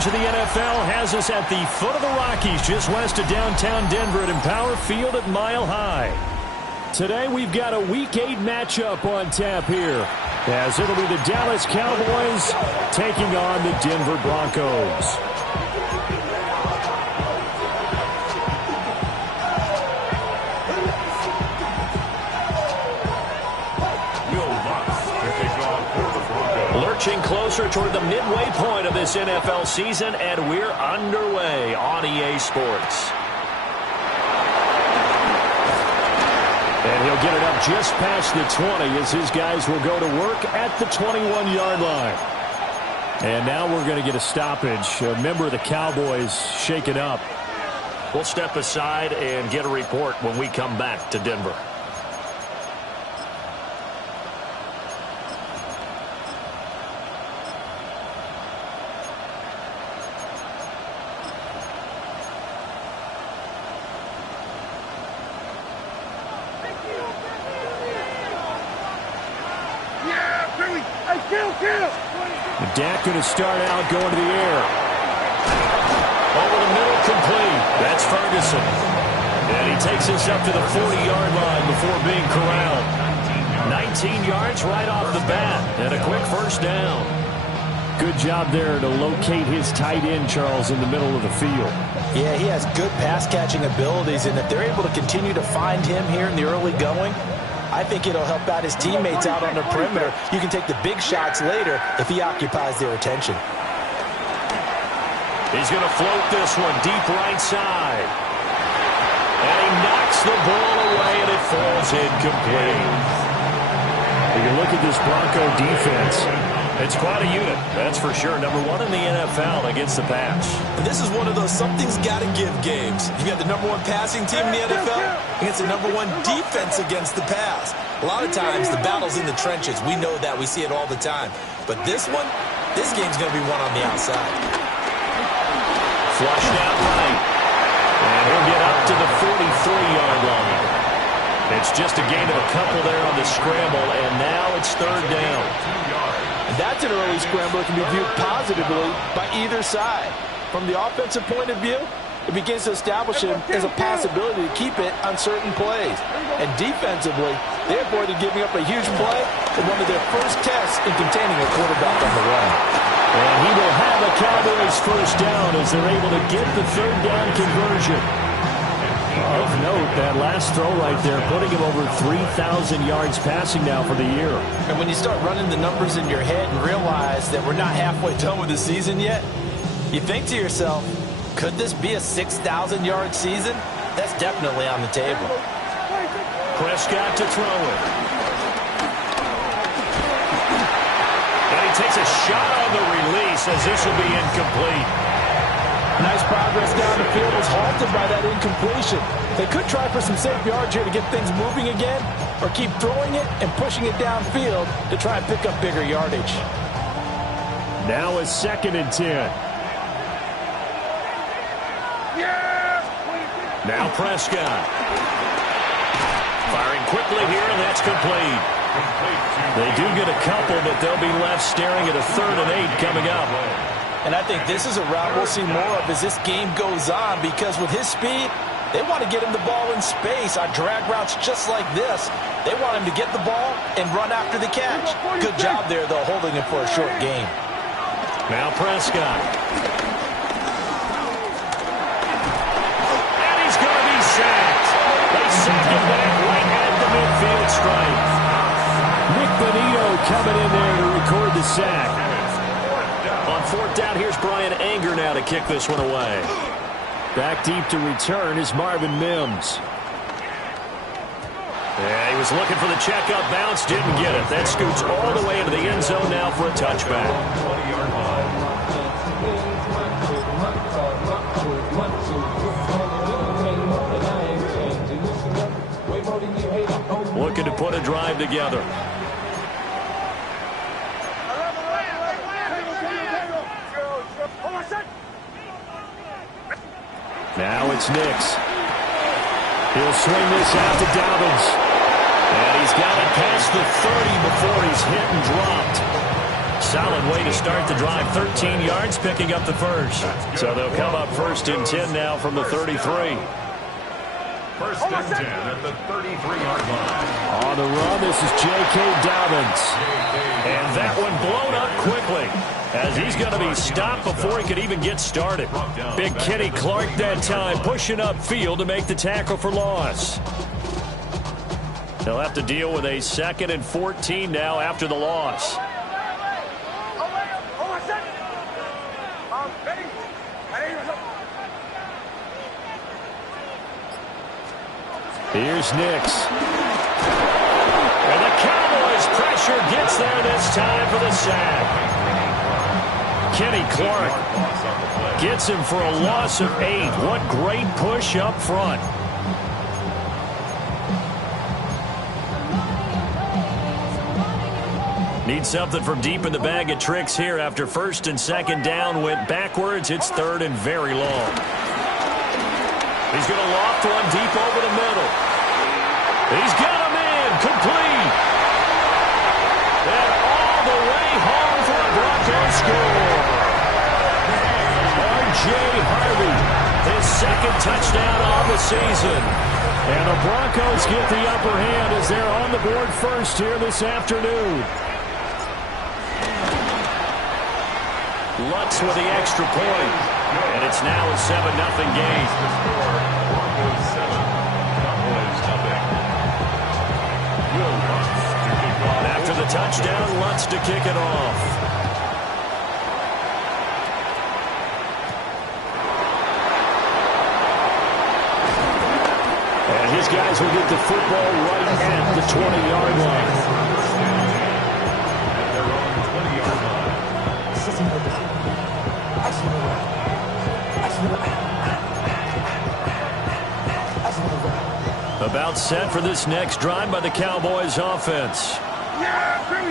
The NFL has us at the foot of the Rockies, just west of downtown Denver at Empower Field at Mile High. Today we've got a Week 8 matchup on tap here, as it'll be the Dallas Cowboys taking on the Denver Broncos. Lurching closer toward the midway point of this NFL season, and we're underway on EA Sports. And he'll get it up just past the 20 as his guys will go to work at the 21-yard line. And now we're going to get a stoppage. A member of the Cowboys shaken up. We'll step aside and get a report when we come back to Denver. Dak going to start out going to the air. Over the middle, complete. That's Ferguson. And he takes us up to the 40-yard line before being corralled. 19 yards right off the bat, and a quick first down. Good job there to locate his tight end, Charles, in the middle of the field. Yeah, he has good pass-catching abilities, and if they're able to continue to find him here in the early going, I think it'll help out his teammates out on the perimeter. You can take the big shots later if he occupies their attention. He's going to float this one deep right side. And he knocks the ball away, and it falls incomplete. When you look at this Bronco defense, it's quite a unit, that's for sure. Number one in the NFL against the pass. And this is one of those something's got to give games. You got the number one passing team in the NFL against the number one defense against the pass. A lot of times the battle's in the trenches. We know that. We see it all the time. But this one, this game's going to be won on the outside. Flushed out right. And he'll get up to the 43-yard line. It's just a gain of a couple there on the scramble, and now it's third down. And that's an early scramble that can be viewed positively by either side. From the offensive point of view, it begins to establish him as a possibility to keep it on certain plays. And defensively, they avoided giving up a huge play in one of their first tests in containing a quarterback on the run. And he will have a Cowboys first down as they're able to get the third down conversion. Of note, that last throw right there, putting him over 3,000 yards passing now for the year. And when you start running the numbers in your head and realize that we're not halfway done with the season yet, you think to yourself, could this be a 6,000-yard season? That's definitely on the table. Prescott to throw it. And he takes a shot on the release as this will be incomplete. Nice progress down the field was halted by that incompletion. They could try for some safe yards here to get things moving again, or keep throwing it and pushing it downfield to try and pick up bigger yardage. Now a 2nd and 10. Now Prescott. Firing quickly here, and that's complete. They do get a couple, but they'll be left staring at a 3rd and 8 coming up. And I think this is a route we'll see more of as this game goes on, because with his speed, they want to get him the ball in space on drag routes just like this. They want him to get the ball and run after the catch. Good job there, though, holding him for a short gain. Now Prescott. And he's going to be sacked. They sack him back right at the midfield stripe. Nick Bonito coming in there to record the sack. On 4th down, here's Brian Anger now to kick this one away. Back deep to return is Marvin Mims. Yeah, he was looking for the checkup bounce, didn't get it. That scoots all the way into the end zone now for a touchback. Looking to put a drive together. Now it's Nix. He'll swing this out to Dobbins. And he's got it past the 30 before he's hit and dropped. solid way to start the drive. 13 yards, picking up the first. So they'll come up 1st and 10 now from the 33. 1st and 10 at the 33-yard line. On the run, this is J.K. Dobbins. And that one blown up quickly, as he's going to be stopped before he could even get started. Big Kenny Clark that time, pushing upfield to make the tackle for loss. They'll have to deal with a 2nd and 14 now after the loss. Here's Nix. And the Cowboys' pressure gets there this time for the sack. Kenny Clark gets him for a loss of 8. What great push up front. Need something from deep in the bag of tricks here after 1st and 2nd down went backwards. It's 3rd and very long. He's going to loft one deep over the middle. He's got him in, complete. And all the way home for a Broncos score. R.J. Harvey, his 2nd touchdown of the season. And the Broncos get the upper hand as they're on the board first here this afternoon. Lutz with the extra point. And it's now a 7-0 game. After the touchdown, Lutz to kick it off. And his guys will get the football right at the 20-yard line. About set for this next drive by the Cowboys offense.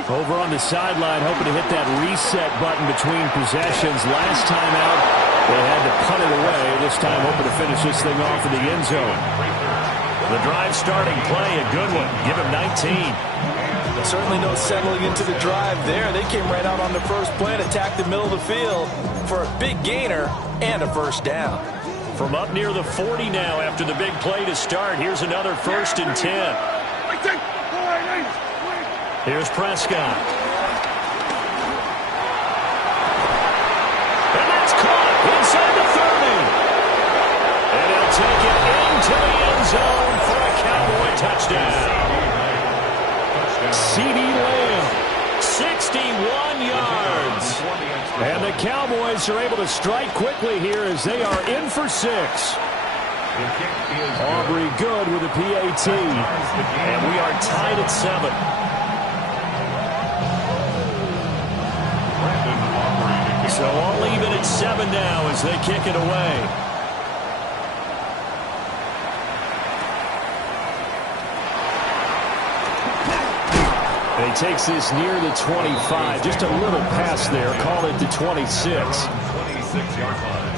Over on the sideline, hoping to hit that reset button between possessions. Last time out, they had to punt it away. This time, hoping to finish this thing off in the end zone. The drive starting play, a good one. Give him 19. Certainly no settling into the drive there. They came right out on the first play and attacked the middle of the field for a big gainer and a 1st down. From up near the 40 now after the big play to start. Here's another 1st and 10. Here's Prescott. And that's caught inside the 30. And he'll take it into the end zone for a Cowboy touchdown. CeeDee Lamb, 61 yards. And the Cowboys are able to strike quickly here as they are in for 6. Aubrey good with a PAT. And we are tied at 7. So all even at 7 now as they kick it away. And he takes this near the 25. Just a little pass there. Call it the 26. 26-yard line.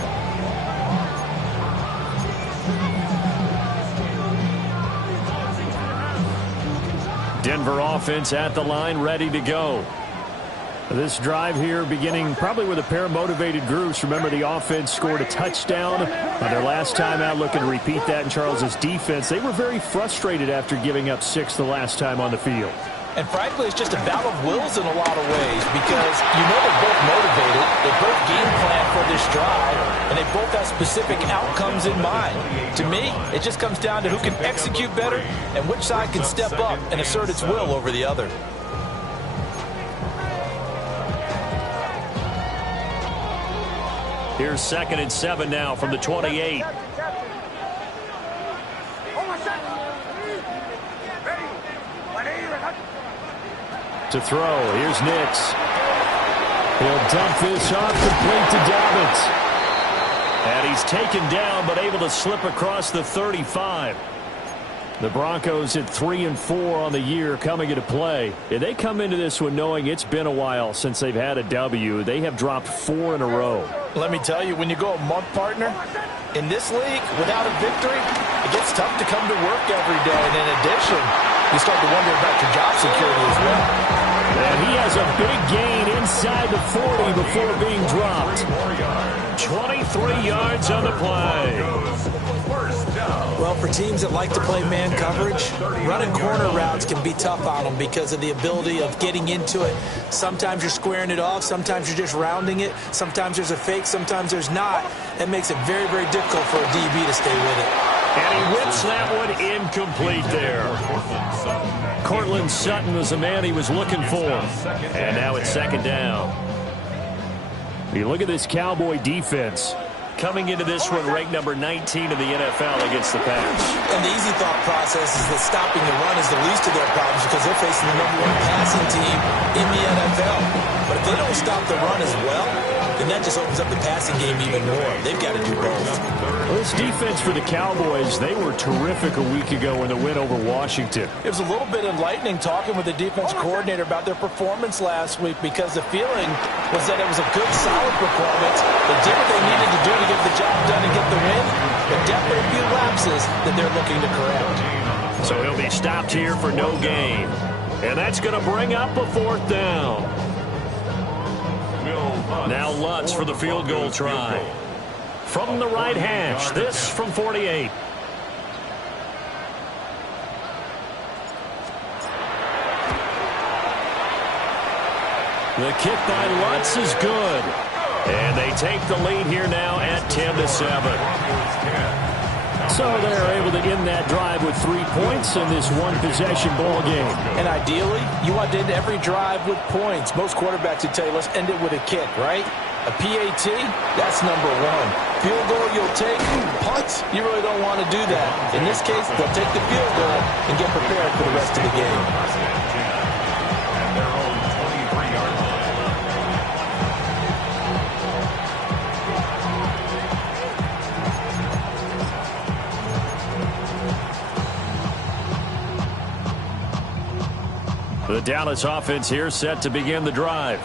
Denver offense at the line, ready to go. This drive here beginning probably with a pair of motivated groups. Remember, the offense scored a touchdown on their last time out, looking to repeat that in Charles's defense. They were very frustrated after giving up 6 the last time on the field. And frankly, it's just a battle of wills in a lot of ways because you know they're both motivated, they both game plan for this drive, and they both have specific outcomes in mind. To me, it just comes down to who can execute better and which side can step up and assert its will over the other. Here's 2nd and 7 now from the 28. To throw, here's Nix. He'll dump this off, complete to Dobbins. And he's taken down, but able to slip across the 35. The Broncos at 3-4 on the year coming into play. And they come into this one knowing it's been a while since they've had a W. They have dropped 4 in a row. Let me tell you, when you go a month, partner, in this league, without a victory, it gets tough to come to work every day. And in addition, you start to wonder about your job security as well. And he has a big gain inside the 40 before being dropped. 23 yards on the play. Well, for teams that like to play man coverage, running corner routes can be tough on them because of the ability of getting into it. Sometimes you're squaring it off. Sometimes you're just rounding it. Sometimes there's a fake. Sometimes there's not. That makes it very, very difficult for a DB to stay with it. And he whips that one incomplete there. Cortland Sutton was the man he was looking for. And now it's second down. You look at this Cowboy defense. Coming into this one, ranked number 19 in the NFL against the pass. And the easy thought process is that stopping the run is the least of their problems because they're facing the #1 passing team in the NFL. But if they don't stop the run as well, then that just opens up the passing game even more. They've got to do both. Well, this defense for the Cowboys, they were terrific a week ago in the win over Washington. It was a little bit enlightening talking with the defense coordinator about their performance last week because the feeling was that it was a good, solid performance. They did what they needed to do to get the job done and get the win, but definitely a few lapses that they're looking to correct. So he'll be stopped here for no gain. And that's going to bring up a fourth down. Now Lutz for the field goal try. From the right hash, this from 48. The kick by Lutz is good. And they take the lead here now at 10-7. So they're able to end that drive with 3 points in this one-possession ball game. And ideally, you want to end every drive with points. Most quarterbacks would tell you, let's end it with a kick, right? A PAT, that's number 1. Field goal you'll take. Punts, you really don't want to do that. In this case, they'll take the field goal and get prepared for the rest of the game. The Dallas offense here set to begin the drive.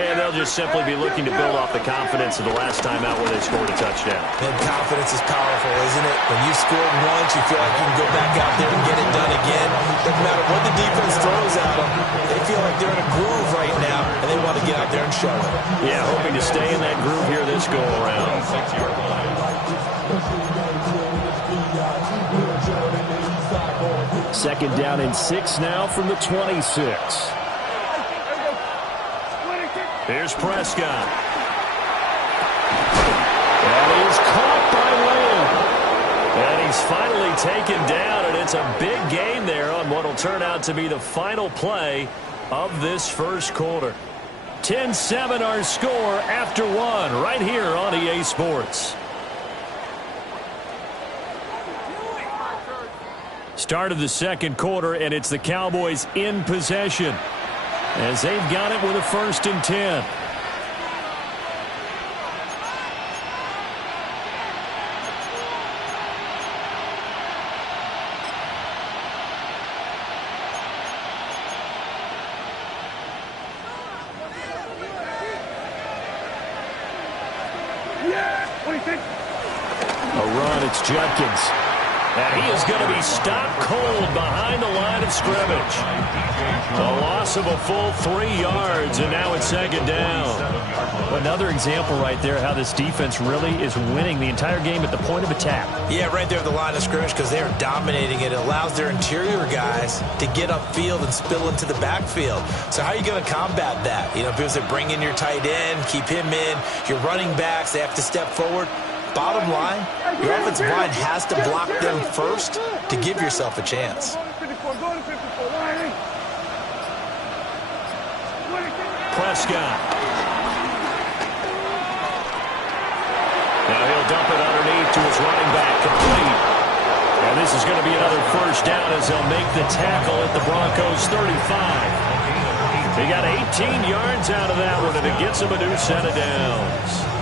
And they'll just simply be looking to build off the confidence of the last time out where they scored a touchdown. And confidence is powerful, isn't it? When you scored once, you feel like you can go back out there and get it done again. Doesn't matter what the defense throws at them. They feel like they're in a groove right now, and they want to get out there and show it. Yeah, hoping to stay in that groove here this go-around. Second down and 6 now from the 26. Here's Prescott. And he's caught by Lamb. And he's finally taken down, and it's a big gain there on what will turn out to be the final play of this first quarter. 10-7 our score after 1 right here on EA Sports. Start of the second quarter, and it's the Cowboys in possession as they've got it with a 1st and 10. A run, it's Judkins. And he is going to be stopped cold behind the line of scrimmage. A loss of a full 3 yards, and now it's second down. Another example right there how this defense really is winning the entire game at the point of attack. Yeah, right there at the line of scrimmage because they are dominating it. It allows their interior guys to get upfield and spill into the backfield. So how are you going to combat that? You know, because they bring in your tight end, keep him in, your running backs, they have to step forward. Bottom line, your offensive line has to block them first to give yourself a chance. Prescott. Now he'll dump it underneath to his running back, complete. And this is going to be another first down as they'll make the tackle at the Broncos 35. He got 18 yards out of that one, and it gets him a new set of downs.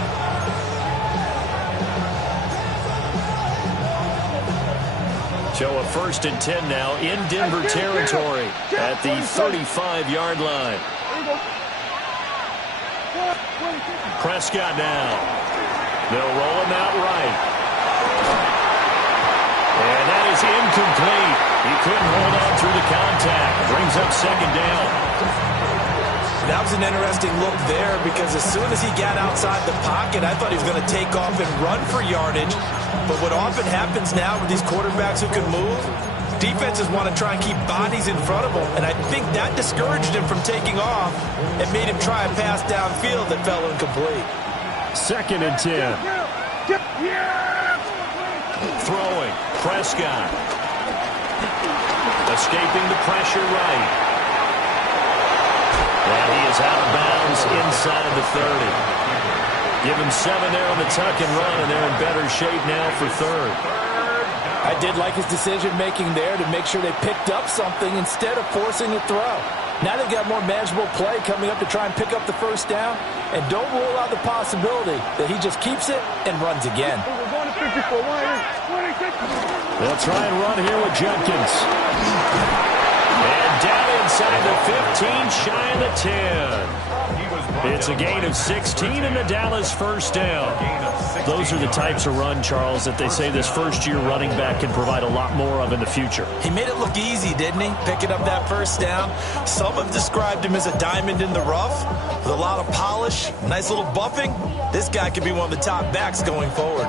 So a 1st and 10 now in Denver territory at the 35-yard line. Prescott now. They'll roll him out right. And that is incomplete. He couldn't hold on through the contact. Brings up second down. That was an interesting look there because as soon as he got outside the pocket, I thought he was going to take off and run for yardage. But what often happens now with these quarterbacks who can move, defenses want to try and keep bodies in front of them. And I think that discouraged him from taking off and made him try a pass downfield that fell incomplete. 2nd and 10. Throwing. Prescott. Escaping the pressure right. And he is out of bounds inside of the 30. Give him 7 there on the tuck and run, and they're in better shape now for 3rd. I did like his decision-making there to make sure they picked up something instead of forcing a throw. Now they've got more manageable play coming up to try and pick up the 1st down, and don't rule out the possibility that he just keeps it and runs again. They'll try and run here with Jenkins. And down inside the 15, shy of the 10. It's a gain of 16 and the Dallas 1st down. Those are the types of run, Charles, that they say this first-year running back can provide a lot more of in the future. He made it look easy, didn't he? Picking up that 1st down. Some have described him as a diamond in the rough with a lot of polish, nice little buffing. This guy could be one of the top backs going forward.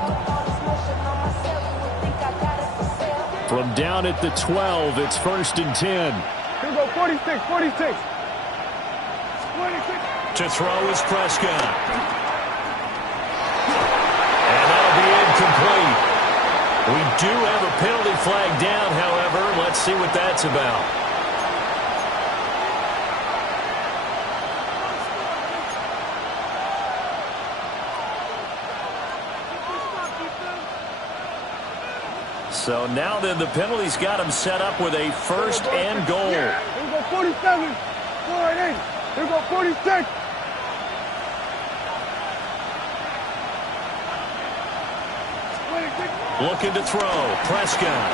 From down at the 12, it's 1st and 10. Here we go, 46. To throw is Prescott. And that'll be incomplete. We do have a penalty flag down, however. Let's see what that's about. So now then the penalty's got him set up with a 1st and goal. Here we go, 47. 48. Here we go, 46. Looking to throw. Prescott.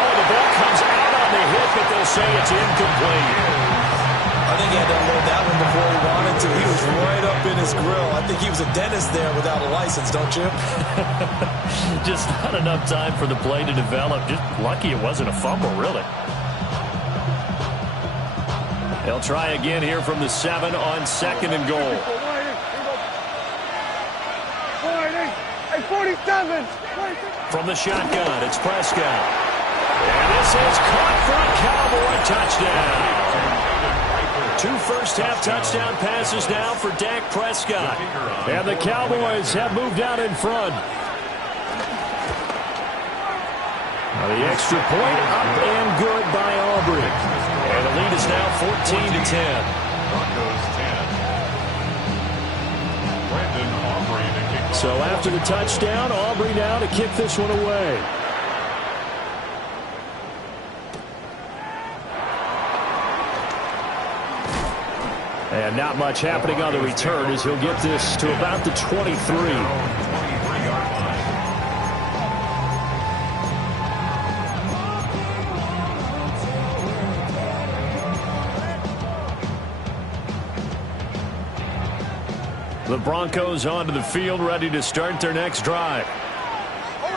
Oh, the ball comes out on the hit, but they'll say it's incomplete. I think he had to unload that one before he wanted to. He was right up in his grill. I think he was a dentist there without a license, don't you? Just not enough time for the play to develop. Just lucky it wasn't a fumble, really. They'll try again here from the 7 on 2nd and goal. 47. From the shotgun, it's Prescott. And this is caught for a Cowboy touchdown. 2 first-half touchdown passes now for Dak Prescott. And the Cowboys have moved out in front. Now the extra point up and good by Aubrey. And the lead is now 14-10. Broncos 10. Brandon Aubrey to kick off. So after the touchdown, Aubrey now to kick this one away. And not much happening on the return as he'll get this to about the 23. 23-yard line. The Broncos onto the field, ready to start their next drive.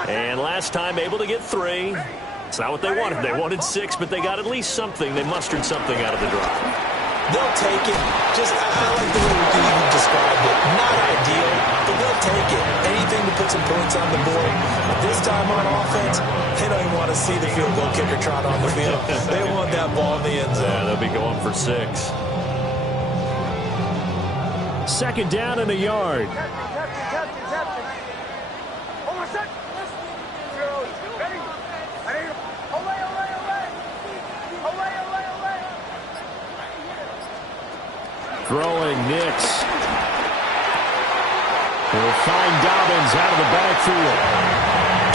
And last time able to get 3. It's not what they wanted. They wanted 6, but they got at least something. They mustered something out of the drive. They'll take it. Just, I like the way you described it. Not ideal, but they'll take it. Anything to put some points on the board. But this time on offense, they don't even want to see the field goal kicker trot on the field. They want that ball in the end zone. Yeah, they'll be going for 6. 2nd down and a yard. Throwing Nix. Will find Dobbins out of the backfield.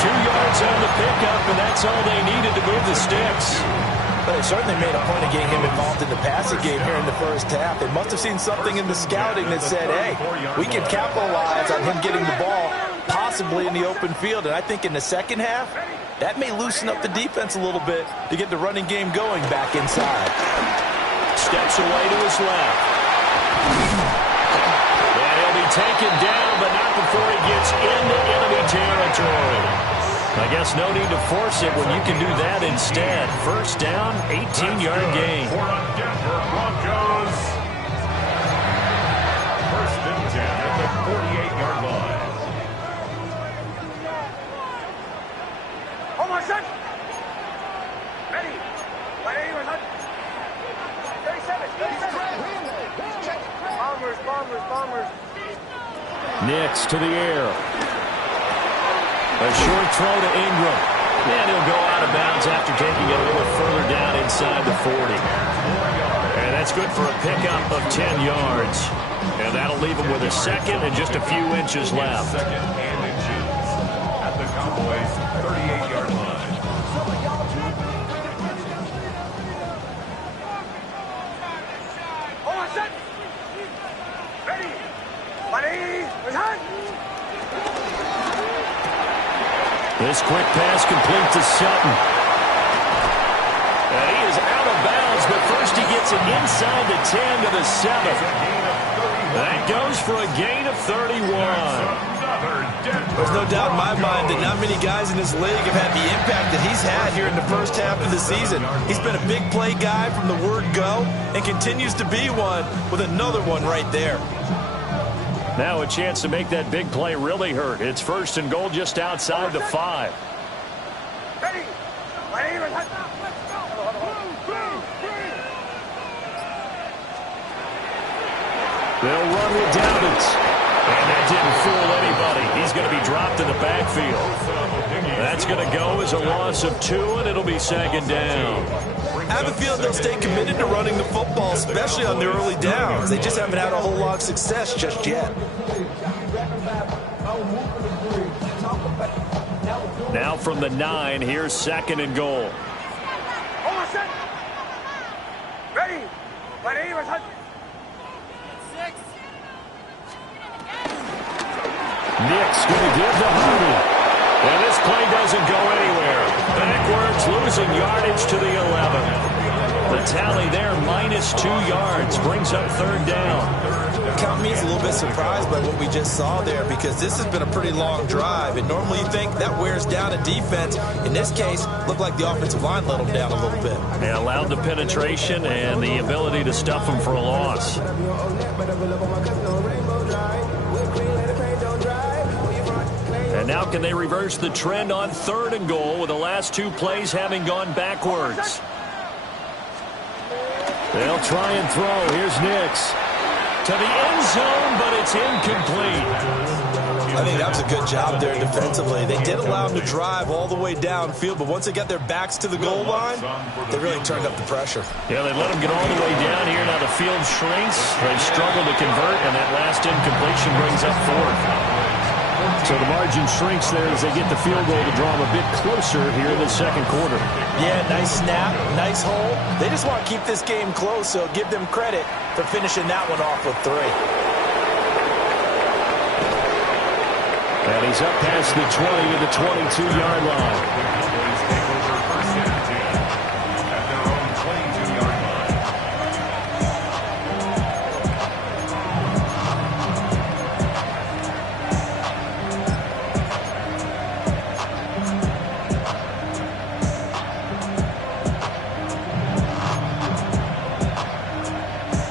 2 yards on the pickup, and that's all they needed to move the sticks. But they certainly made a point of getting him involved in the passing game here in the first half. They must have seen something in the scouting that said, hey, we can capitalize on him getting the ball possibly in the open field. And I think in the second half, that may loosen up the defense a little bit to get the running game going back inside. Steps away to his left. And he'll be taken down, but not before he gets into enemy territory. I guess no need to force it when you can do that instead. First down, 18-yard gain. For a Denver Broncos. First and 10 at the 48-yard line. Hold on, son. Ready. Ready, we're done. 37. Bombers. Nix to the air. A short throw to Ingram. And he'll go out of bounds after taking it a little further down inside the 40. And that's good for a pickup of 10 yards. And that'll leave him with a second and just a few inches left. Second and inches at the Cowboys' 38-yard line. Hold on, son. Ready. We're done. This quick pass complete to Sutton. And he is out of bounds, but first he gets it inside the 10 to the 7. That goes for a gain of 31. There's no doubt in my mind that not many guys in this league have had the impact that he's had here in the first half of the season. He's been a big play guy from the word go and continues to be one with another one right there. Now a chance to make that big play really hurt. It's first and goal just outside the 5. Ready. We're done. They'll run with Dobbins. And that didn't fool anybody. He's going to be dropped in the backfield. That's going to go as a loss of 2, and it'll be second down. I have a feeling they'll stay committed to running the football, especially on their early downs. They just haven't had a whole lot of success just yet. Now from the 9, here's second and goal. Hold on, son. Ready. We're done. Nick's going to give to Harvey. And this play doesn't go anywhere. Backwards, losing yardage to the 11. The tally there, minus 2 yards, brings up third down. Count me as a little bit surprised by what we just saw there because this has been a pretty long drive. And normally you think that wears down a defense. In this case, looked like the offensive line let them down a little bit. They allowed the penetration and the ability to stuff them for a loss. And now can they reverse the trend on third and goal with the last 2 plays having gone backwards? They'll try and throw. Here's Nix. To the end zone, but it's incomplete. I think that was a good job there defensively. They did allow them to drive all the way downfield, but once they got their backs to the goal line, they really turned up the pressure. Yeah, they let them get all the way down here. Now the field shrinks. They struggle to convert, and that last incompletion brings up fourth. So the margin shrinks there as they get the field goal to draw them a bit closer here in the second quarter. Yeah, nice snap, nice hole. They just want to keep this game close, so give them credit for finishing that one off with 3. And he's up past the 20 to the 22-yard line.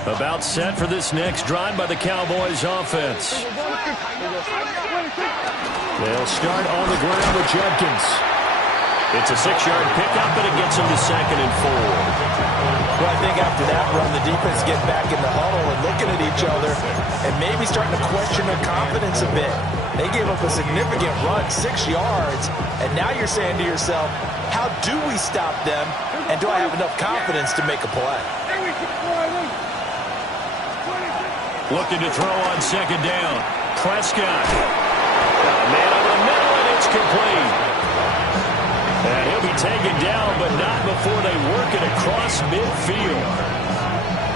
About set for this next drive by the Cowboys offense. They'll start on the ground with Judkins. It's a 6-yard pickup, but it gets them to second and 4. Well, I think after that run, the defense get back in the huddle and looking at each other and maybe starting to question their confidence a bit. They gave up a significant run, 6 yards, and now you're saying to yourself, how do we stop them, and do I have enough confidence to make a play? Looking to throw on second down. Prescott. Man over the middle, and it's complete. And he'll be taken down, but not before they work it across midfield.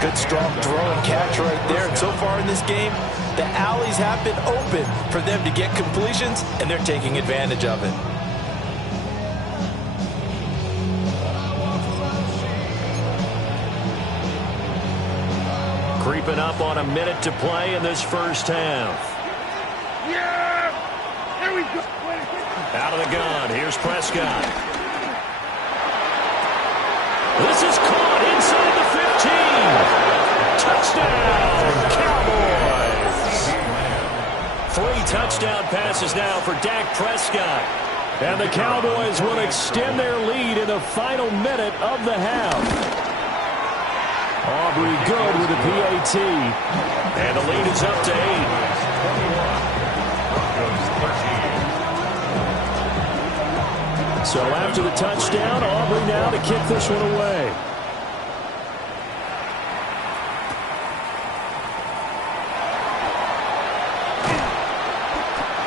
Good strong throw and catch right there. And so far in this game, the alleys have been open for them to get completions, and they're taking advantage of it. Creeping up on a minute to play in this first half. Yeah! Here we go. Out of the gun, here's Prescott. This is caught inside the 15. Touchdown, Cowboys! 3 touchdown passes now for Dak Prescott. And the Cowboys will extend their lead in the final minute of the half. Aubrey good with a PAT. And the lead is up to 8. So after the touchdown, Aubrey now to kick this one away.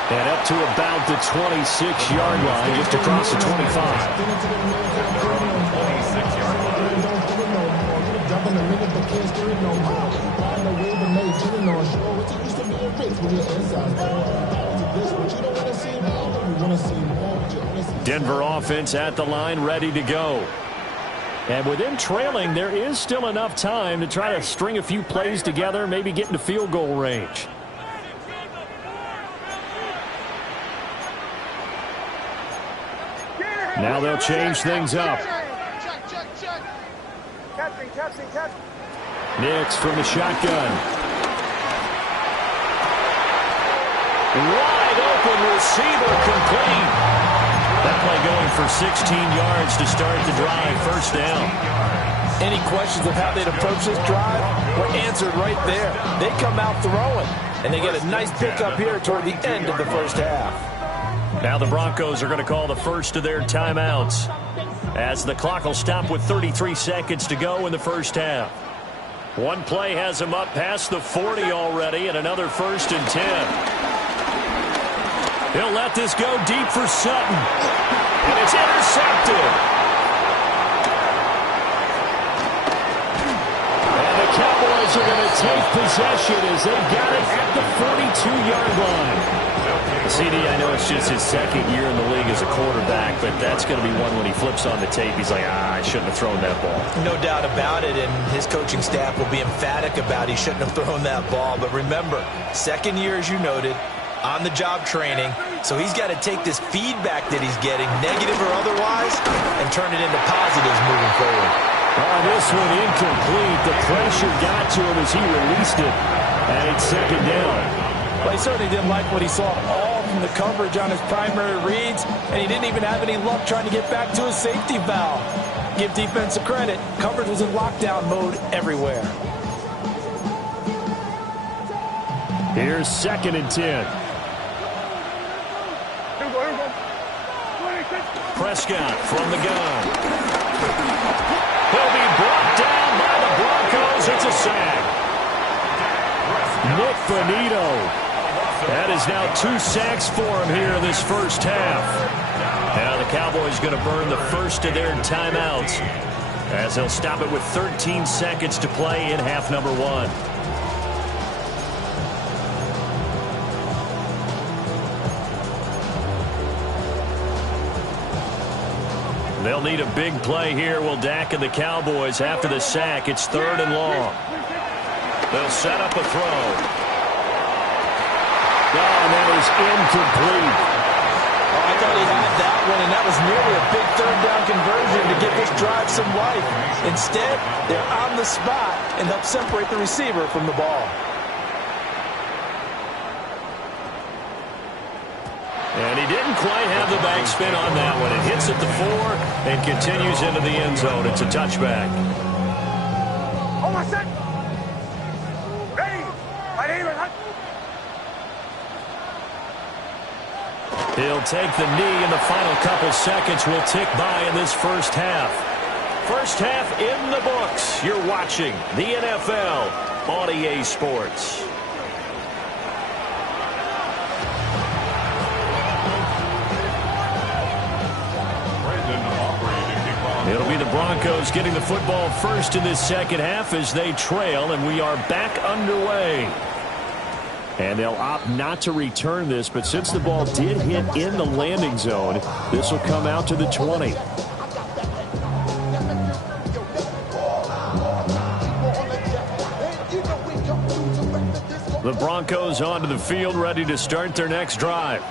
And up to about the 26-yard line, just across the 25. Denver offense at the line, ready to go. And with them trailing, there is still enough time to try to string a few plays together, maybe get into field goal range. Now they'll change things up. Nix from the shotgun. Wide open receiver complete. That play going for 16 yards to start the drive. First down. Any questions of how they'd approach this drive were answered right there. They come out throwing, and they get a nice pickup here toward the end of the first half. Now the Broncos are going to call the first of their timeouts, as the clock will stop with 33 seconds to go in the first half. One play has them up past the 40 already, and another 1st and 10. He'll let this go deep for Sutton, and it's intercepted. And the Cowboys are going to take possession as they've got it at the 42-yard line. CD, I know it's just his second year in the league as a quarterback, but that's going to be one when he flips on the tape. He's like, I shouldn't have thrown that ball. No doubt about it, and his coaching staff will be emphatic about he shouldn't have thrown that ball. But remember, second year, as you noted, on-the-job training, so he's got to take this feedback that he's getting, negative or otherwise, and turn it into positives moving forward. This one incomplete. The pressure got to him as he released it, and it's second down. Well, he certainly didn't like what he saw all from the coverage on his primary reads, and he didn't even have any luck trying to get back to his safety valve. Give defense a credit. Coverage was in lockdown mode everywhere. Here's 2nd and 10. Prescott from the gun. He'll be brought down by the Broncos. It's a sack. Nick Bonito. That is now 2 sacks for him here in this first half. Now the Cowboys going to burn the first of their timeouts, as they'll stop it with 13 seconds to play in half number 1. They'll need a big play here, will Dak and the Cowboys. After the sack, it's 3rd and long. They'll set up a throw. Oh, and that is incomplete. Oh, I thought he had that one, and that was nearly a big 3rd down conversion to give this drive some life. Instead, they're on the spot and help separate the receiver from the ball. And he didn't quite have the backspin on that one. It hits at the 4 and continues into the end zone. It's a touchback. Oh, my son! Ready! My name is... He'll take the knee, and the final couple seconds will tick by in this first half. First half in the books. You're watching the NFL on EA Sports. It'll be the Broncos getting the football first in this second half as they trail, and we are back underway. And they'll opt not to return this, but since the ball did hit in the landing zone, this will come out to the 20. The Broncos onto the field, ready to start their next drive.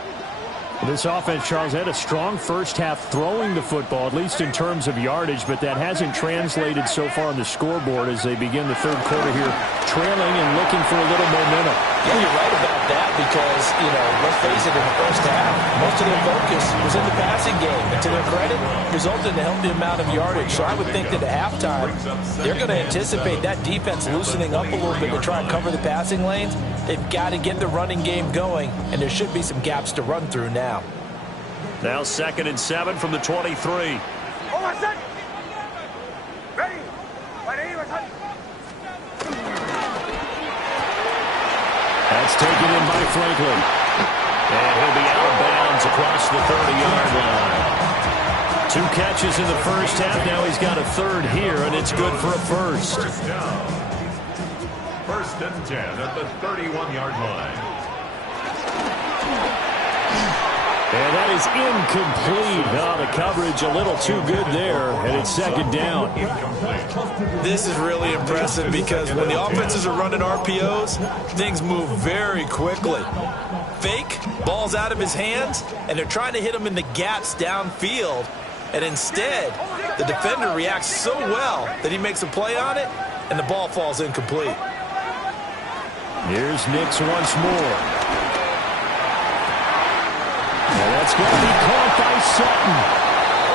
This offense, Charles, had a strong first half throwing the football, at least in terms of yardage, but that hasn't translated so far on the scoreboard as they begin the third quarter here, trailing and looking for a little momentum. Yeah, you're right about that because, let's face it, in the first half, most of their focus was in the passing game. And to their credit, resulted in a healthy amount of yardage. So I would think that at halftime, they're going to anticipate that defense loosening up a little bit to try and cover the passing lanes. They've got to get the running game going, and there should be some gaps to run through now. Now 2nd and 7 from the 23. Ready? That's taken in by Franklin. And he'll be out of bounds across the 30-yard line. 2 catches in the first half. Now he's got a third here, and it's good for a first. First down. 1st and 10 at the 31-yard line. And that is incomplete. Oh, the coverage a little too good there, and it's 2nd down. This is really impressive because when the offenses are running RPOs, things move very quickly. Fake, ball's out of his hands, and they're trying to hit him in the gaps downfield. And instead, the defender reacts so well that he makes a play on it, and the ball falls incomplete. Here's Nix once more. And that's going to be caught by Sutton.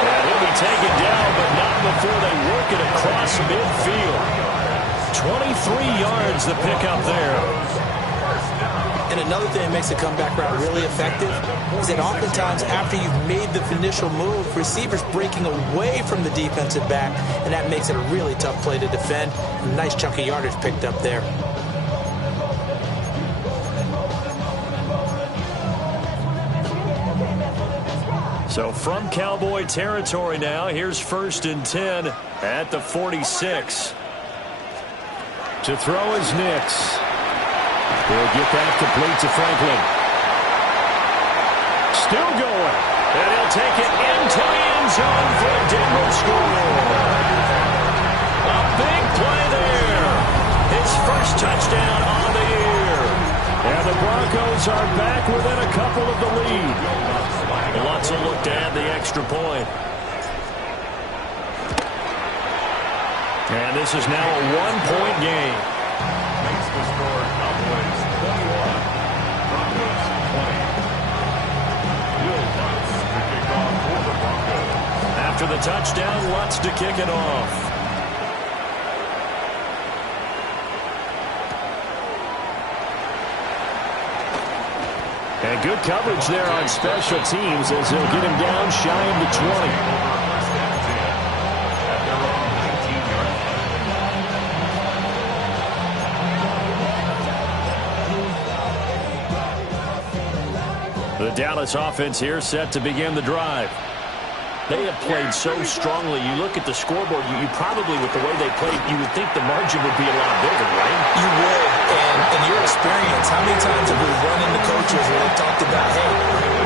And he'll be taken down, but not before they work it across midfield. 23 yards the pickup there. And another thing that makes the comeback route really effective is that oftentimes after you've made the initial move, receivers breaking away from the defensive back, and that makes it a really tough play to defend. A nice chunk of yardage picked up there. So from Cowboy territory now, here's 1st and 10 at the 46. To throw is Nix. He'll get that complete to Franklin. Still going. And he'll take it into the end zone for a Denver score. A big play there. His first touchdown on the year. And the Broncos are back within a couple of the lead. Lots of look to add the extra point. And this is now a 1-point game. Makes the score Cowboys 21, Broncos 20. Will Lutz to kick off for the Broncos. After the touchdown, Lutz to kick it off. And good coverage there on special teams as they'll get him down shy of the 20. First and 10 at their own 19-yard line. The Dallas offense here set to begin the drive. They have played so strongly. You look at the scoreboard, you probably, with the way they played, you would think the margin would be a lot bigger, right? You would. And in your experience, how many times have we run into coaches where they've talked about, hey,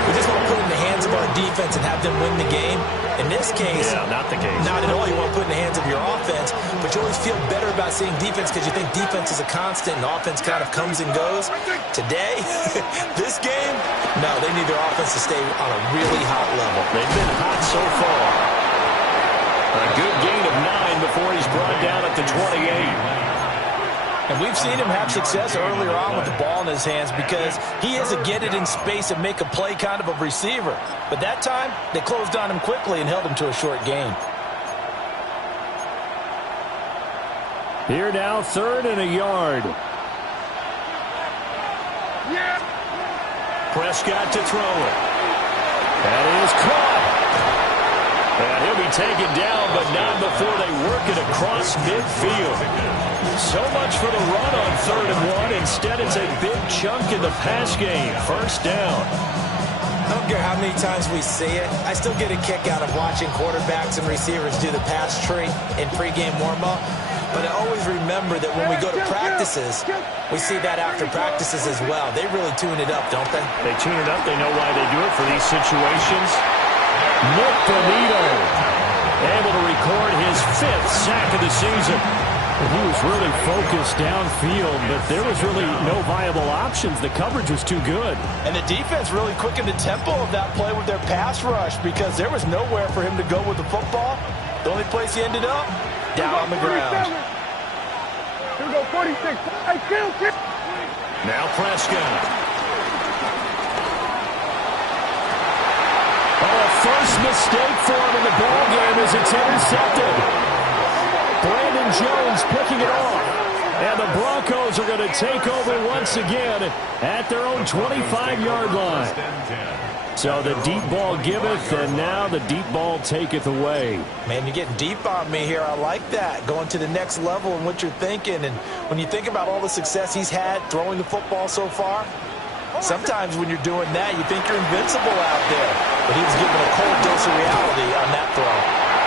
we just want to put it in the hands of our defense and have them win the game? In this case, yeah, not the case. Not at all. You want to put it in the hands of your offense, but you always feel better about seeing defense because you think defense is a constant and offense kind of comes and goes. Today, this game, no, they need their offense to stay on a really hot level. They've been hot so far. A good gain of 9 before he's brought down at the 28. And we've seen him have success earlier on with the ball in his hands because he is a get it in space and make a play kind of a receiver. But that time, they closed on him quickly and held him to a short gain. Here now, 3rd and a yard. Prescott to throw it. That is caught. And he'll be taken down, but not before they work it across midfield. So much for the run on 3rd and 1. Instead, it's a big chunk in the pass game. First down. I don't care how many times we see it. I still get a kick out of watching quarterbacks and receivers do the pass tree in pregame warm-up. But I always remember that when we go to practices, we see that after practices as well. They really tune it up, don't they? They tune it up. They know why they do it for these situations. Nick Bonito able to record his 5th sack of the season. He was really focused downfield, but there was really no viable options. The coverage was too good. And the defense really quickened the tempo of that play with their pass rush because there was nowhere for him to go with the football. The only place he ended up, down on the ground. Here we go, 46. Hey, kill. Now Prescott. Oh, first mistake for him in the ball game as it's intercepted. Brandon Jones picking it off. And the Broncos are going to take over once again at their own 25-yard line. So the deep ball giveth, and now the deep ball taketh away. Man, you're getting deep on me here. I like that. Going to the next level in what you're thinking. And when you think about all the success he's had throwing the football so far, sometimes when you're doing that, you think you're invincible out there. But he was given a cold dose of reality on that throw.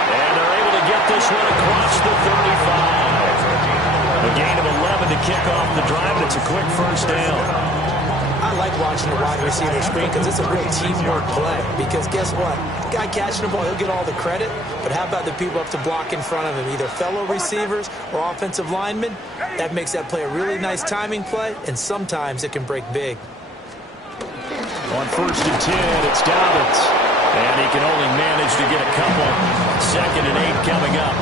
And they're able to get this one across the 35. A gain of 11 to kick off the drive. It's a quick first down. I like watching the wide receiver screen because it's a real teamwork play. Because guess what? The guy catching the ball, he'll get all the credit. But how about the people up to block in front of him, either fellow receivers or offensive linemen? That makes that play a really nice timing play, and sometimes it can break big. On 1st and 10, it's Dobbins. And he can only manage to get a couple. 2nd and 8 coming up.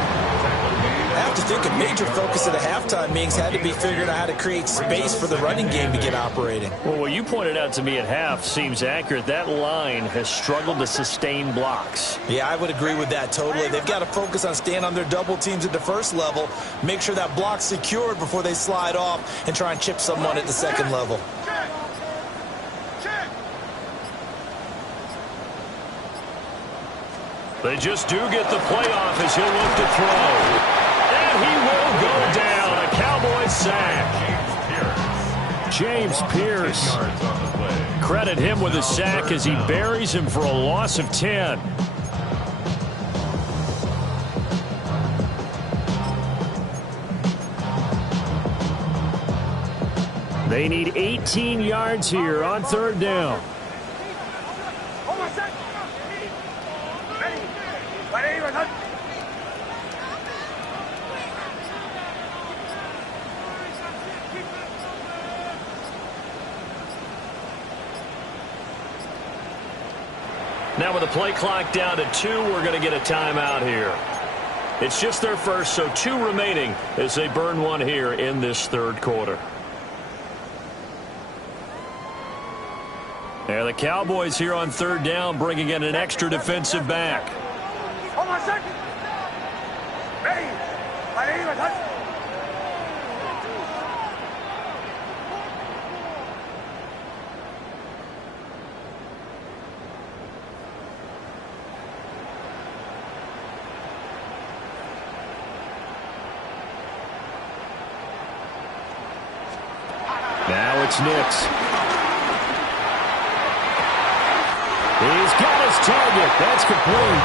I have to think a major focus of the halftime meetings had to be figuring out how to create space for the running game to get operating. Well, what you pointed out to me at half seems accurate. That line has struggled to sustain blocks. Yeah, I would agree with that totally. They've got to focus on staying on their double teams at the first level, make sure that block's secured before they slide off and try and chip someone at the second level. They just do get the playoff as he'll look to throw. And he will go down. A Cowboys sack. James Pierce. Credit him with a sack as he buries him for a loss of 10. They need 18 yards here on 3rd down. Now with the play clock down to 2, we're going to get a timeout here. It's just their first, so 2 remaining as they burn one here in this 3rd quarter. And the Cowboys here on 3rd down bringing in an extra defensive back. Now it's Nix. He's got his target. That's complete.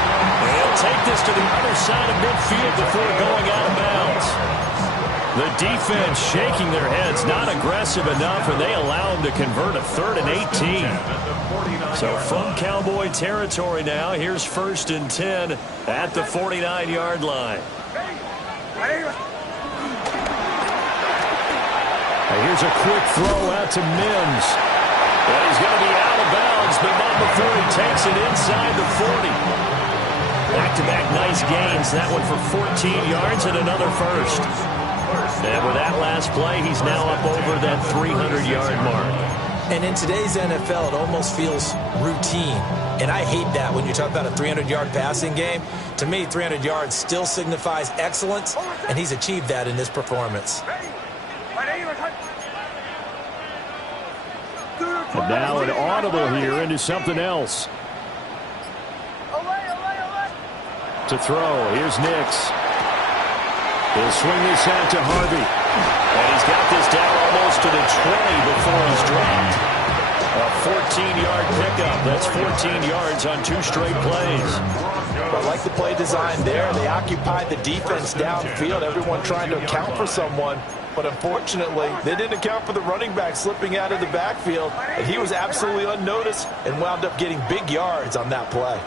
He'll take this to the other side of midfield before going out of bounds. The defense shaking their heads, not aggressive enough, and they allow him to convert a 3rd and 18. So from Cowboy territory now, here's 1st and 10 at the 49-yard line. Here's a quick throw out to Mims. And he's going to be out of bounds, but not before he takes it inside the 40. Back-to-back nice gains. That one for 14 yards and another first. And with that last play, he's now up over that 300-yard mark. And in today's NFL, it almost feels routine. And I hate that when you talk about a 300-yard passing game. To me, 300 yards still signifies excellence, and he's achieved that in this performance. And now an audible here into something else. To throw, here's Nix. He'll swing this out to Harvey. And he's got this down almost to the 20 before he's dropped. A 14-yard pickup. That's 14 yards on 2 straight plays. I like the play design there. They occupied the defense downfield, everyone trying to account for someone. But unfortunately, they didn't account for the running back slipping out of the backfield. And he was absolutely unnoticed and wound up getting big yards on that play.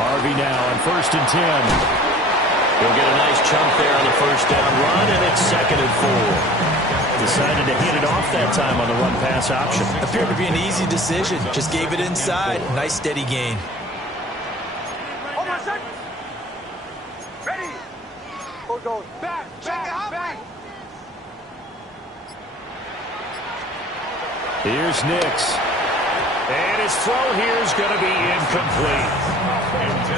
Harvey now on 1st and 10. He'll get a nice chunk there on the first down run, and it's 2nd and 4. Decided to hand it off that time on the run-pass option. Appeared to be an easy decision. Just gave it inside. Nice steady gain. Hold on a second. Ready. We're going back. Here's Nix. And his throw here is going to be incomplete.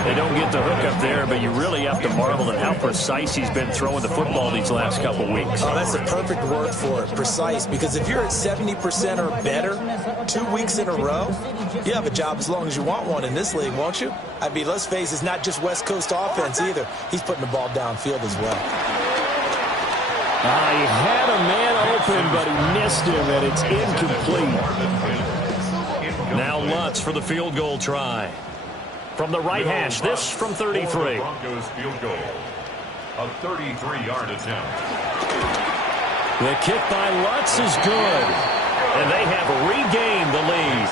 They don't get the hook up there, but you really have to marvel at how precise he's been throwing the football these last couple weeks. Oh, that's the perfect word for it, precise. Because if you're at 70% or better 2 weeks in a row, you have a job as long as you want one in this league, won't you? I mean, let's face it, it's not just West Coast offense either. He's putting the ball downfield as well. He had a man open, but he missed him, and it's incomplete. Now Lutz for the field goal try. From the right hash, this from 33. Broncos field goal. A 33-yard attempt. The kick by Lutz is good. And they have regained the lead.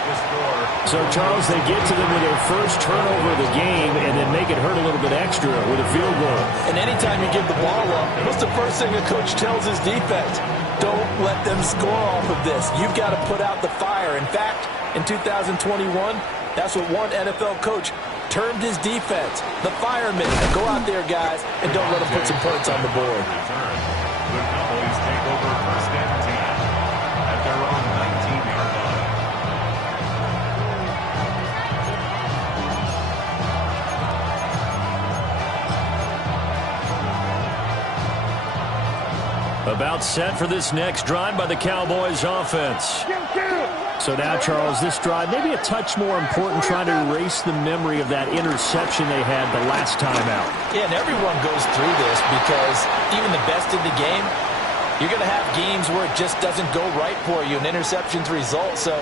So, Charles, they get to them with their first turnover of the game and then make it hurt a little bit extra with a field goal. And anytime you give the ball up, what's the first thing a coach tells his defense? Don't let them score off of this. You've got to put out the fire. In fact, in 2021, that's what one NFL coach termed his defense, the firemen. Go out there, guys, and don't let them put some points on the board. The Cowboys take over 1st and 10 at their own 19-yard line. About set for this next drive by the Cowboys offense. So now, Charles, this drive maybe a touch more important, trying to erase the memory of that interception they had the last time out. Yeah, and everyone goes through this because even the best in the game, you're going to have games where it just doesn't go right for you, and interceptions result. So,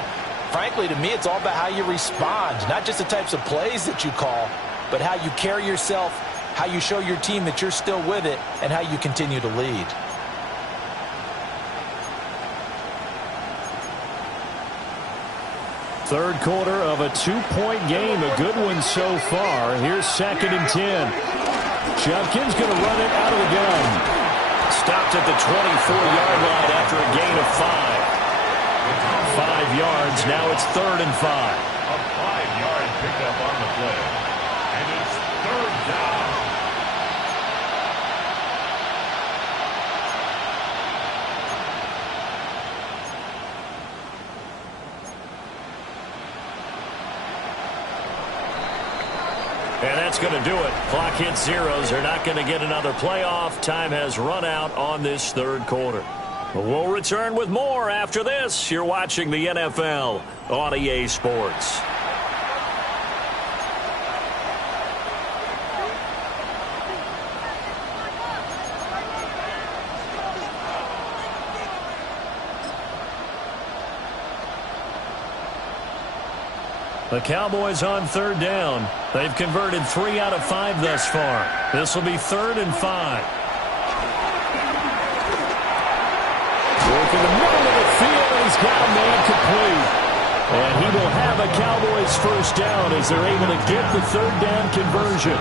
frankly, to me, it's all about how you respond, not just the types of plays that you call, but how you carry yourself, how you show your team that you're still with it, and how you continue to lead. Third quarter of a 2-point game, a good one so far. Here's 2nd and 10. Judkins going to run it out of the gun. Stopped at the 24-yard line after a gain of 5. 5 yards, now it's 3rd and 5. A 5-yard pickup on the play. And it's 3rd down. And that's going to do it. Clock hits zeros. They're not going to get another playoff. Time has run out on this third quarter. We'll return with more after this. You're watching the NFL on EA Sports. The Cowboys on 3rd down. They've converted 3 out of 5 thus far. This will be 3rd and 5. Work in the middle of the field, and he's got a man complete. And he will have a Cowboys first down as they're able to get the 3rd down conversion.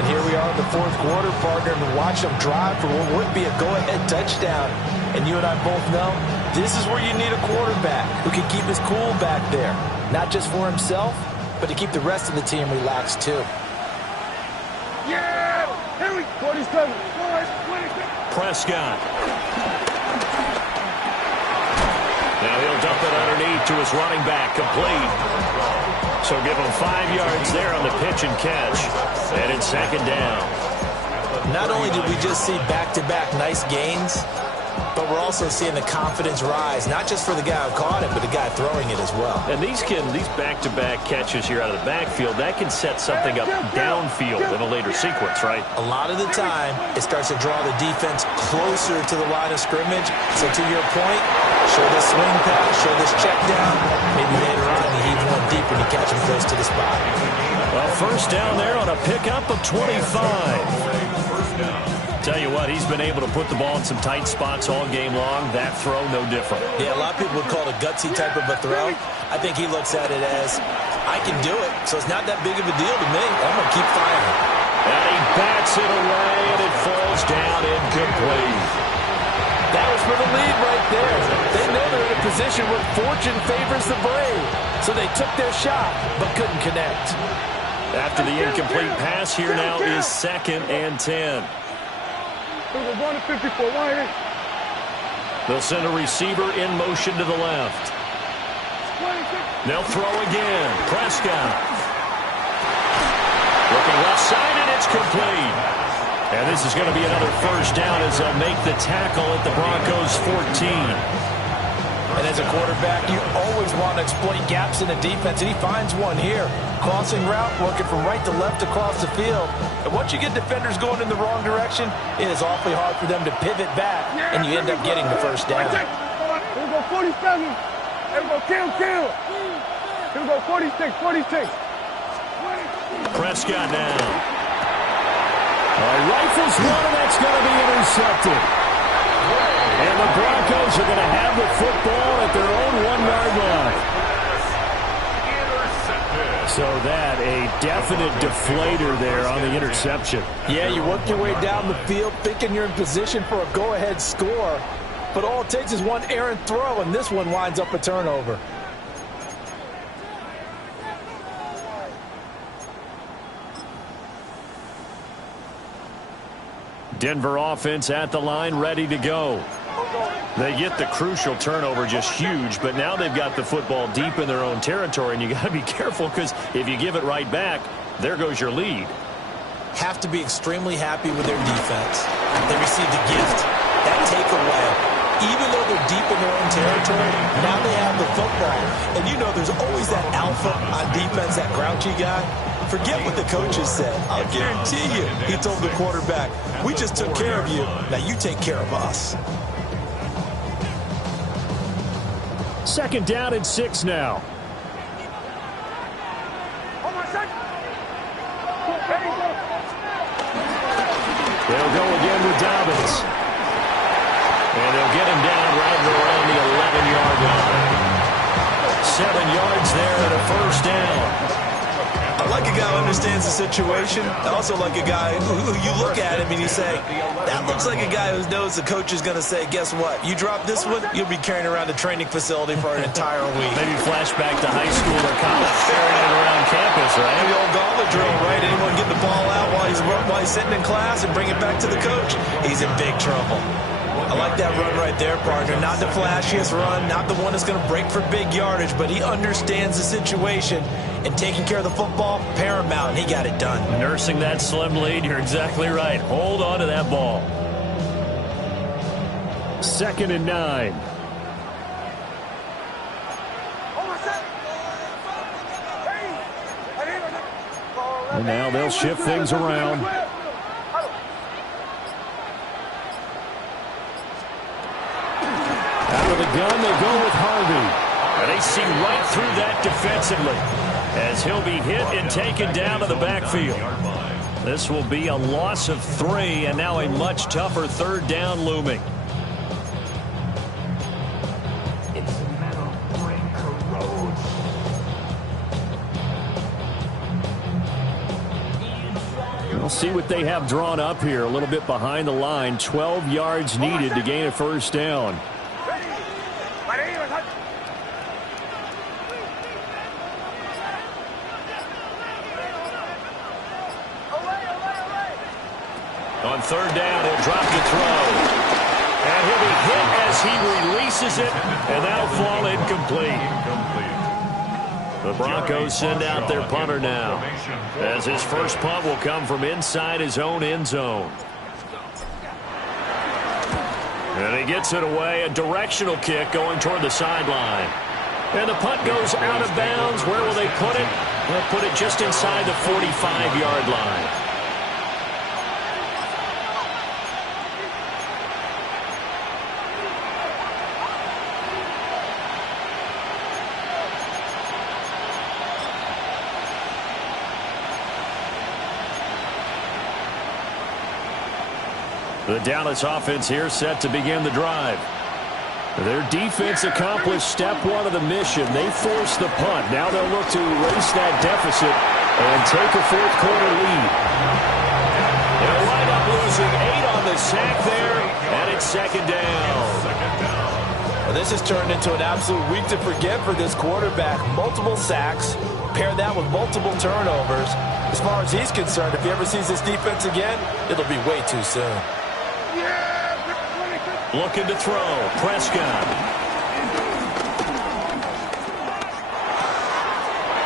And here we are in the 4th quarter, partner, and watch them drive for what would be a go-ahead touchdown. And you and I both know this is where you need a quarterback who can keep his cool back there. Not just for himself, but to keep the rest of the team relaxed, too. Yeah! Here we go. 27. Prescott. Now he'll dump it underneath to his running back, complete. So give him 5 yards there on the pitch and catch. And it's 2nd down. Not only did we just see back-to-back nice gains, but we're also seeing the confidence rise, not just for the guy who caught it, but the guy throwing it as well. And these back-to-back catches here out of the backfield, that can set something up downfield in a later sequence, right? A lot of the time, it starts to draw the defense closer to the line of scrimmage. So to your point, show this swing pass, show this check down. Maybe later on, you heave one deep when you catch him close to the spot. Well, first down there on a pickup of 25. Tell you what, he's been able to put the ball in some tight spots all game long. That throw, no different. Yeah, a lot of people would call it a gutsy type of a throw. I think he looks at it as I can do it, so it's not that big of a deal to me. I'm going to keep firing. And he bats it away, and it falls down incomplete. That was for the lead right there. They know they're in a position where fortune favors the brave. So they took their shot, but couldn't connect. After the incomplete pass, here now is 2nd and 10. They'll send a receiver in motion to the left. They'll throw again. Prescott. Looking left side, and it's complete. And this is going to be another first down as they'll make the tackle at the Broncos' 14. And as a quarterback, you always want to exploit gaps in the defense, and he finds one here. Crossing route, working from right to left across the field. And once you get defenders going in the wrong direction, it is awfully hard for them to pivot back, and you end up getting the first down. Here we go 47. Here we go kill. Here we go 46. Prescott now. Rifles one, and that's going to be intercepted. And the Broncos are going to have the football at their own 1-yard line. So that, a definite deflator there on the interception. Yeah, you work your way down the field thinking you're in position for a go-ahead score. But all it takes is one errant throw, and this one winds up a turnover. Denver offense at the line, ready to go. They get the crucial turnover, just huge, but now they've got the football deep in their own territory, and you got to be careful because if you give it right back, there goes your lead. Have to be extremely happy with their defense. They received a gift. That takeaway. Even though they're deep in their own territory, now they have the football. And you know there's always that alpha on defense, that grouchy guy. Forget what the coaches said. I'll guarantee you, he told the quarterback, we just took care of you. Now you take care of us. 2nd down and 6 now. They'll go again with Dobbins. And they'll get him down right around the 11-yard line. 7 yards there and a first down. I like a guy who understands the situation. I also like a guy who you look at him and you say, that looks like a guy who knows the coach is going to say, guess what? You drop this one, you'll be carrying around a training facility for an entire week. Maybe flashback to high school or college, carrying it around campus, right? The old gauntlet drill, right? Anyone get the ball out while he's sitting in class and bring it back to the coach? He's in big trouble. I like that run right there, partner. Not the flashiest run, not the one that's going to break for big yardage, but he understands the situation, and taking care of the football, paramount, and he got it done. Nursing that slim lead, you're exactly right. Hold on to that ball. 2nd and 9. And now they'll shift things around. Out of the gun, they go with Harvey. And they see right through that defensively as he'll be hit and taken down to the backfield. This will be a loss of 3, and now a much tougher 3rd down looming. We'll see what they have drawn up here a little bit behind the line. 12 yards needed to gain a first down. On 3rd down, he'll drop the throw. And he'll be hit as he releases it, and that'll fall incomplete. The Broncos send out their punter now, as his first punt will come from inside his own end zone. And he gets it away, a directional kick going toward the sideline. And the punt goes out of bounds. Where will they put it? They'll put it just inside the 45-yard line. The Dallas offense here set to begin the drive. Their defense accomplished step one of the mission. They forced the punt. Now they'll look to erase that deficit and take a fourth-quarter lead. They'll wind up losing 8 on the sack there, and it's second down. Well, this has turned into an absolute week to forget for this quarterback. Multiple sacks, pair that with multiple turnovers. As far as he's concerned, if he ever sees this defense again, it'll be way too soon. Looking to throw. Prescott.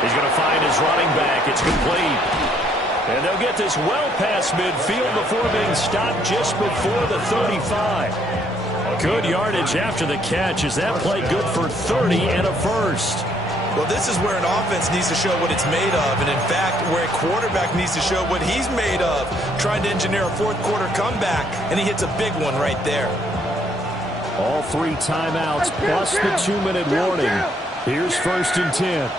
He's going to find his running back. It's complete. And they'll get this well past midfield before being stopped just before the 35. Good yardage after the catch. Is that play good for 30 and a first? Well, this is where an offense needs to show what it's made of, and in fact, where a quarterback needs to show what he's made of, trying to engineer a fourth-quarter comeback, and he hits a big one right there. All 3 timeouts plus the 2-minute warning. Here's 1st and 10.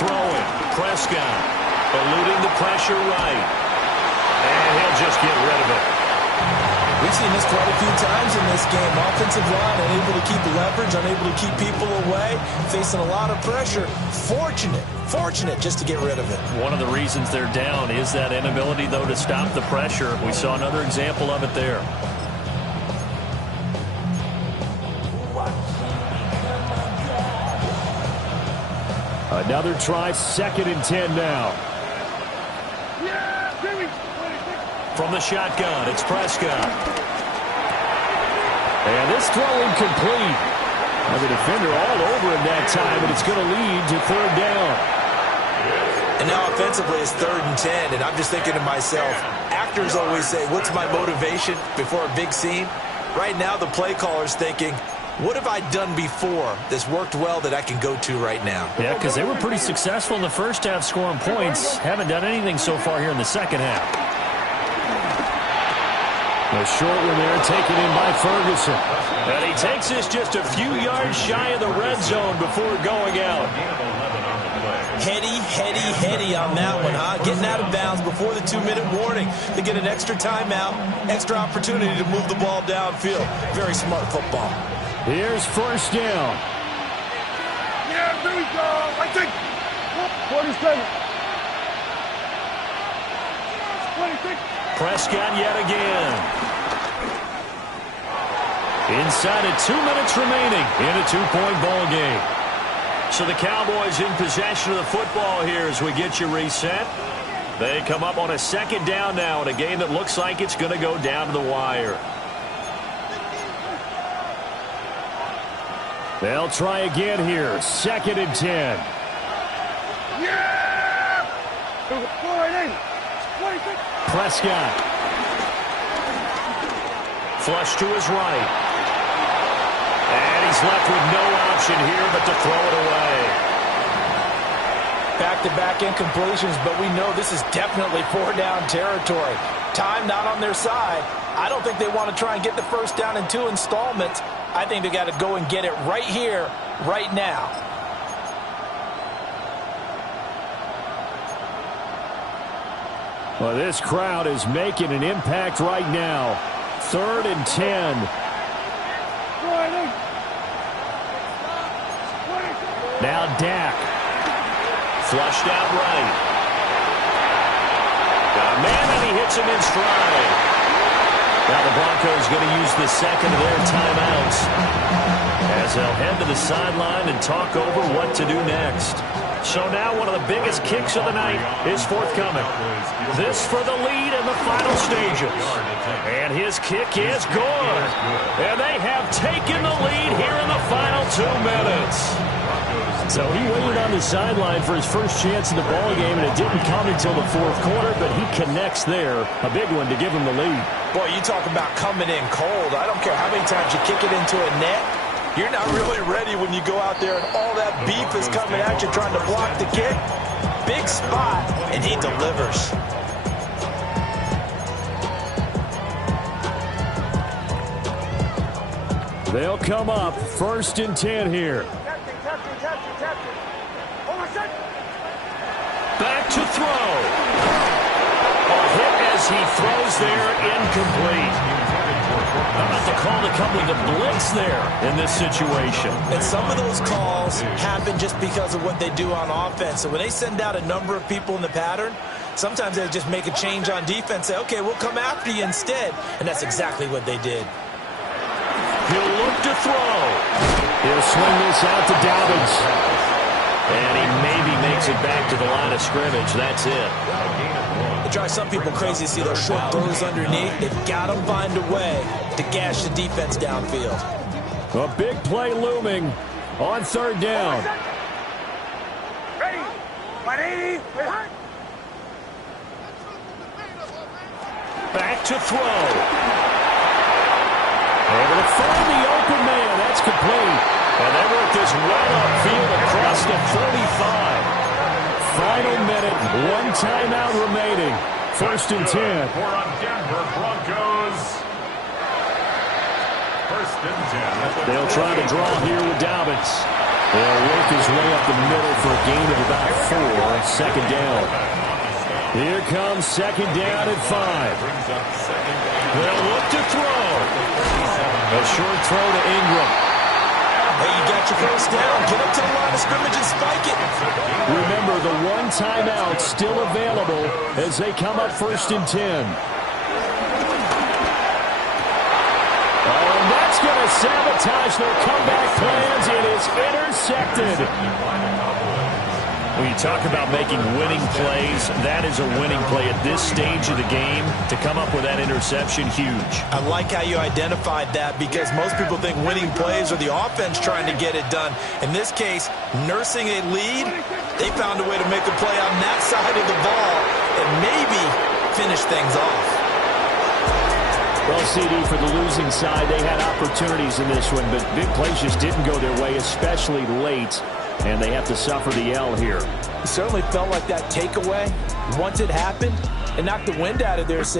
Throwing. Prescott eluding the pressure right. And he'll just get rid of it. We've seen this quite a few times in this game. Offensive line unable to keep leverage, unable to keep people away, facing a lot of pressure. Fortunate just to get rid of it. One of the reasons they're down is that inability, though, to stop the pressure. We saw another example of it there. Another try, 2nd and 10 now. From the shotgun, it's Prescott. And this throw incomplete. The defender all over him that time, but it's going to lead to 3rd down. And now offensively it's 3rd and 10, and I'm just thinking to myself, actors always say, what's my motivation before a big scene? Right now the play caller's thinking, what have I done before that's worked well that I can go to right now? Yeah, because they were pretty successful in the first half scoring points. Haven't done anything so far here in the second half. A short one there taken in by Ferguson. And he takes this just a few yards shy of the red zone before going out. Heady on that one, huh? Getting out of bounds before the 2-minute warning. They get an extra timeout, extra opportunity to move the ball downfield. Very smart football. Here's 1st down. Yeah, there we go. I think 47. 26. Prescott yet again. Inside of 2 minutes remaining in a 2-point ball game. So the Cowboys in possession of the football here as we get you reset. They come up on a 2nd down now in a game that looks like it's going to go down to the wire. They'll try again here. 2nd and 10. Yeah! Prescott. Flush to his right. And he's left with no option here but to throw it away. Back-to-back incompletions, but we know this is definitely 4-down territory. Time not on their side. I don't think they want to try and get the 1st down in 2 installments. I think they got to go and get it right here, right now. Well, this crowd is making an impact right now. 3rd and 10. Now Dak. Flushed out right. Got a man and he hits him in stride. Now the Broncos going to use the 2nd of their timeouts as they'll head to the sideline and talk over what to do next. So now one of the biggest kicks of the night is forthcoming. This for the lead in the final stages. And his kick is good. And they have taken the lead here in the final 2 minutes. So he waited on the sideline for his first chance in the ballgame, and it didn't come until the 4th quarter, but he connects there. A big one to give him the lead. Boy, you talk about coming in cold. I don't care how many times you kick it into a net. You're not really ready when you go out there and all that beef is coming at you trying to block the kick. Big spot, and he delivers. They'll come up 1st and 10 here. Back to throw. A hit as he throws there, incomplete. How about the call to come with a blitz there in this situation. And some of those calls happen just because of what they do on offense. So when they send out a number of people in the pattern, sometimes they just make a change on defense, say, okay, we'll come after you instead. And that's exactly what they did. He'll look to throw. He'll swing this out to Dobbins. And he maybe makes it back to the line of scrimmage. That's it. It drives some people crazy to see those short throws underneath. They've got to find a way to gash the defense downfield. A big play looming on third down. Ready? 180. Back to throw. Able to find the open man. That's complete. And they work this well upfield across the 45. Final minute, one timeout remaining. First and 10. For on Denver Broncos. First and 10. They'll try to draw here with Dobbins. They'll work his way up the middle for a gain of about 4. Second down. Here comes second down at 5. They'll look to throw. A short throw to Ingram. Hey, you got your first down. Get up to the line of scrimmage and spike it. Remember, the one timeout still available as they come up first and 10. Oh, and that's going to sabotage their comeback plans. It is intercepted. When you talk about making winning plays, that is a winning play at this stage of the game. To come up with that interception, huge. I like how you identified that because most people think winning plays are the offense trying to get it done. In this case, nursing a lead, they found a way to make a play on that side of the ball and maybe finish things off. Well, CD, for the losing side, they had opportunities in this one, but big plays just didn't go their way, especially late. And they have to suffer the L here. It certainly felt like that takeaway, once it happened, it knocked the wind out of their sails.